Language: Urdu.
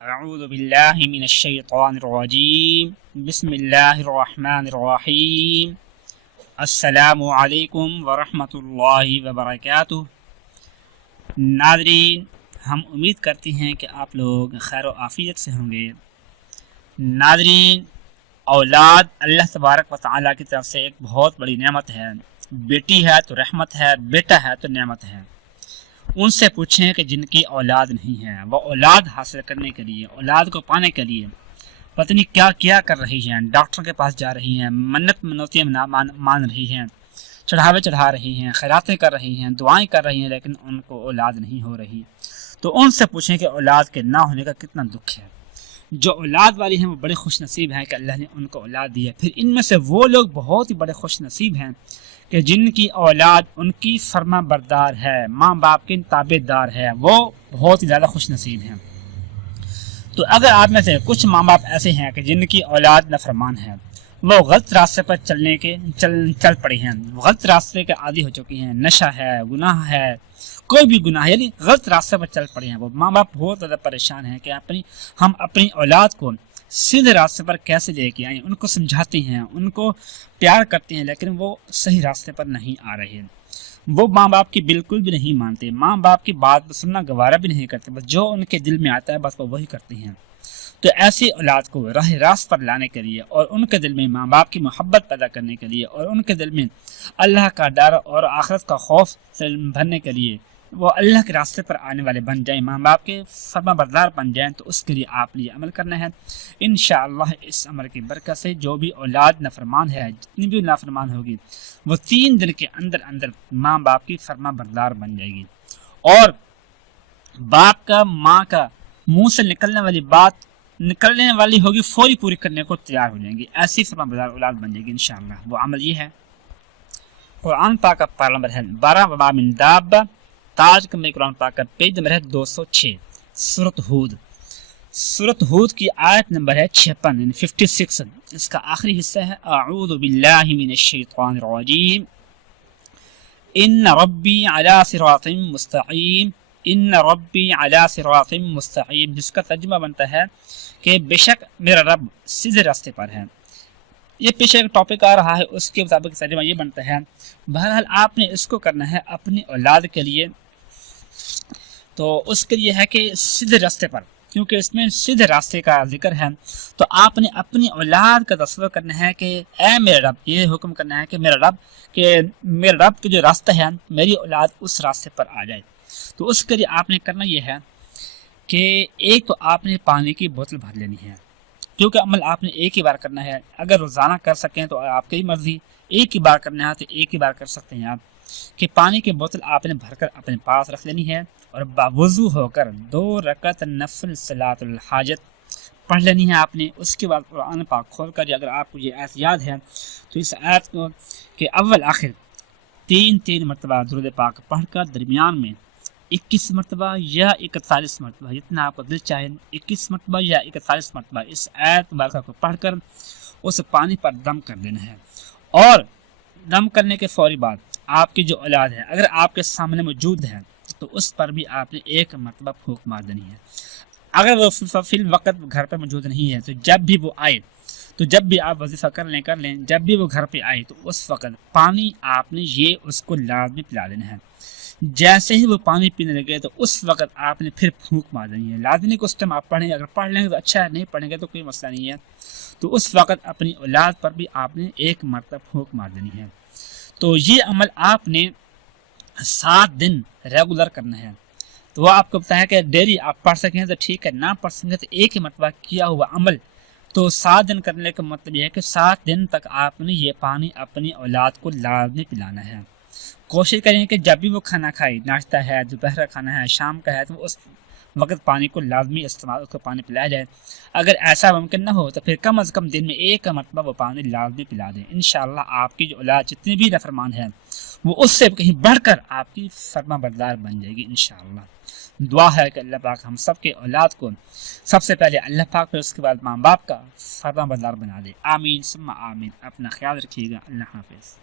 اعوذ باللہ من الشیطان الرجیم بسم اللہ الرحمن الرحیم السلام علیکم ورحمۃ اللہ وبرکاتہ ناظرین، ہم امید کرتے ہیں کہ آپ لوگ خیر و عافیت سے ہوں گے۔ ناظرین، اولاد اللہ تبارک و تعالیٰ کی طرف سے ایک بہت بڑی نعمت ہے۔ بیٹی ہے تو رحمت ہے، بیٹا ہے تو نعمت ہے۔ ان سے پوچھیں کہ جن کی اولاد نہیں ہے، وہ اولاد حاصل کرنے کے لیے، اولاد کو پانے کے لیے پتنی کیا کیا کر رہی ہیں ڈاکٹر کے پاس جا رہی ہیں، منت منوتیاں مان رہی ہیں، چڑھاوے چڑھا رہی ہیں، خیراتیں کر رہی ہیں، دعائیں کر رہی ہیں، لیکن ان کو اولاد نہیں ہو رہی۔ تو ان سے پوچھیں کہ اولاد کے نہ ہونے کا کتنا دکھ ہے۔ جو اولاد والی ہیں، وہ بڑے خوش نصیب ہیں کہ اللہ نے ان کو اولاد دی ہے۔ پھر ان میں سے وہ لوگ بہت ہی بڑے خوش نصیب ہیں کہ جن کی اولاد ان کی فرما بردار ہے، ماں باپ کے تابع دار ہے، وہ بہت ہی زیادہ خوش نصیب ہیں۔ تو اگر آپ میں سے کچھ ماں باپ ایسے ہیں کہ جن کی اولاد نفرمان ہے، وہ غلط راستے پر چلنے کے، چل چل پڑی ہیں۔ غلط راستے کے عادی ہو چکی ہیں، نشہ ہے، گناہ ہے، کوئی بھی گناہ یعنی غلط راستے پر چل پڑے ہیں۔ وہ ماں باپ بہت زیادہ پریشان ہیں کہ اپنی، ہم اپنی اولاد کو سیدھے راستے پر کیسے لے کے آئیں، ان کو سمجھاتے ہیں، ان کو پیار کرتے ہیں، لیکن وہ صحیح راستے پر نہیں آ رہے۔ وہ ماں باپ کی بالکل بھی نہیں مانتے، ماں باپ کی بات سننا گوارا بھی نہیں کرتے، بس جو ان کے دل میں آتا ہے، بس وہ وہی کرتے ہیں۔ تو ایسی اولاد کو راہ راست پر لانے کے لیے اور ان کے دل میں ماں باپ کی محبت پیدا کرنے کے لیے اور ان کے دل میں اللہ کا ڈر اور آخرت کا خوف بھرنے کے لیے وہ اللہ کے راستے پر آنے والے بن جائیں، ماں باپ کے فرما بردار بن جائیں، تو اس کے لیے آپ لیے عمل کرنا ہے۔ انشاءاللہ اس عمل کی برکت سے جو بھی اولاد نافرمان ہے، جتنی بھی نافرمان ہوگی، وہ تین دن کے اندر اندر ماں باپ کی فرما بردار بن جائے گی۔ اور باپ کا، ماں کا منہ سے نکلنے والی بات نکلنے والی ہوگی، فوری پوری کرنے کو تیار ہو جائیں گی۔ ایسی فرما بردار اولاد بن جائے گی انشاءاللہ۔ وہ عمل یہ ہے، قرآن پاک کا پارا نمبر ہے، بارہ وبا من دابہ تاج کمی قرآن پاک کا پیج نمبر ہے دو سو چھ۔ سورت ہود۔ سورت ہود کی آیت نمبر ہے چھپن یعنی ففٹی سکس اس کا آخری حصہ ہے، اعوذ باللہ من الشیطان الرجیم۔ ان ربی علی صراط مستقیم۔ ان ربی علی صراط مستقیم۔ جس کا ترجمہ بنتا ہے کہ بے شک میرا رب سیدھے راستے پر ہے۔ یہ پیچھے ایک ٹاپک آ رہا ہے، اس کے مطابق ترجمہ یہ بنتا ہے، بہرحال آپ نے اس کو کرنا ہے اپنی اولاد کے لیے۔ تو اس کے لیے ہے کہ سیدھے راستے پر، کیونکہ اس میں سیدھے راستے کا ذکر ہے۔ تو آپ نے اپنی اولاد کا تصور کرنا ہے کہ، اے میرے رب، یہ حکم کرنا ہے کہ میرا رب، کہ میرے رب کے جو راستہ ہے میری اولاد اس راستے پر آ جائے۔ تو اس کے لیے آپ نے کرنا یہ ہے کہ ایک تو آپ نے پانی کی بوتل بھر لینی ہے۔ کیونکہ عمل آپ نے ایک ہی بار کرنا ہے۔ اگر روزانہ کر سکیں تو آپ کی مرضی، ایک ہی بار کرنا ہے تو ایک ہی بار کر سکتے ہیں آپ۔ کہ پانی کی بوتل آپ نے بھر کر اپنے پاس رکھ لینی ہے اور باوضو ہو کر دو رکعت نفل صلاۃ الحاجت پڑھ لینی ہے آپ نے۔ اس کے بعد قرآن پاک کھول کر اگر آپ کو یہ ایت یاد ہے تو اس ایت کو کہ اول آخر تین تین مرتبہ درود پاک پڑھ کر درمیان میں اکیس مرتبہ یا اکتالیس مرتبہ جتنا آپ کو دل چاہے اکیس مرتبہ یا اکتالیس مرتبہ اس ایت مبارکہ کو پڑھ کر اس پانی پر دم کر دینا ہے۔ اور دم کرنے کے فوری بعد آپ کی جو اولاد ہے، اگر آپ کے سامنے موجود ہے تو اس پر بھی آپ نے ایک مرتبہ پھونک مار دینی ہے۔ اگر وہ فی الوقت گھر پہ موجود نہیں ہے، تو جب بھی وہ آئے، تو جب بھی آپ وظیفہ کر لیں کر لیں، جب بھی وہ گھر پہ آئے، تو اس وقت پانی آپ نے یہ اس کو لازمی پلا دینا ہے۔ جیسے ہی وہ پانی پینے لگے، تو اس وقت آپ نے پھر پھونک مار دینی ہے۔ لازمی کو اس ٹائم آپ پڑھیں، اگر پڑھ لیں گے تو اچھا ہے نہیں پڑھیں گے تو کوئی مسئلہ نہیں ہے۔ تو اس وقت اپنی اولاد پر بھی آپ نے ایک مرتبہ پھونک مار دینی ہے۔ تو یہ عمل آپ نے سات دن ریگولر کرنا ہے۔ تو وہ آپ کو بتایا کہ ڈیری آپ پڑھ سکیں تو ٹھیک ہے، نہ پڑھ سکیں تو ایک ہی مرتبہ کیا ہوا عمل۔ تو سات دن کرنے کا مطلب یہ ہے کہ سات دن تک آپ نے یہ پانی اپنی اولاد کو لازمی پلانا ہے۔ کوشش کریں کہ جب بھی وہ کھانا کھائے، ناشتہ ہے، دوپہر کا کھانا ہے، شام کا ہے، تو اس وقت پانی کو لازمی استعمال اس کو پانی پلایا جائے۔ اگر ایسا ممکن نہ ہو تو پھر کم از کم دن میں ایک مرتبہ وہ پانی لازمی پلا دیں۔ انشاءاللہ آپ کی جو اولاد جتنی بھی نفرمان ہے وہ اس سے کہیں بڑھ کر آپ کی فرما بردار بن جائے گی انشاءاللہ۔ دعا ہے کہ اللہ پاک ہم سب کے اولاد کو سب سے پہلے اللہ پاک پھر اس کے بعد ماں باپ کا فرما بردار بنا دے۔ آمین سما آمین۔ اپنا خیال رکھیے گا۔ اللہ حافظ۔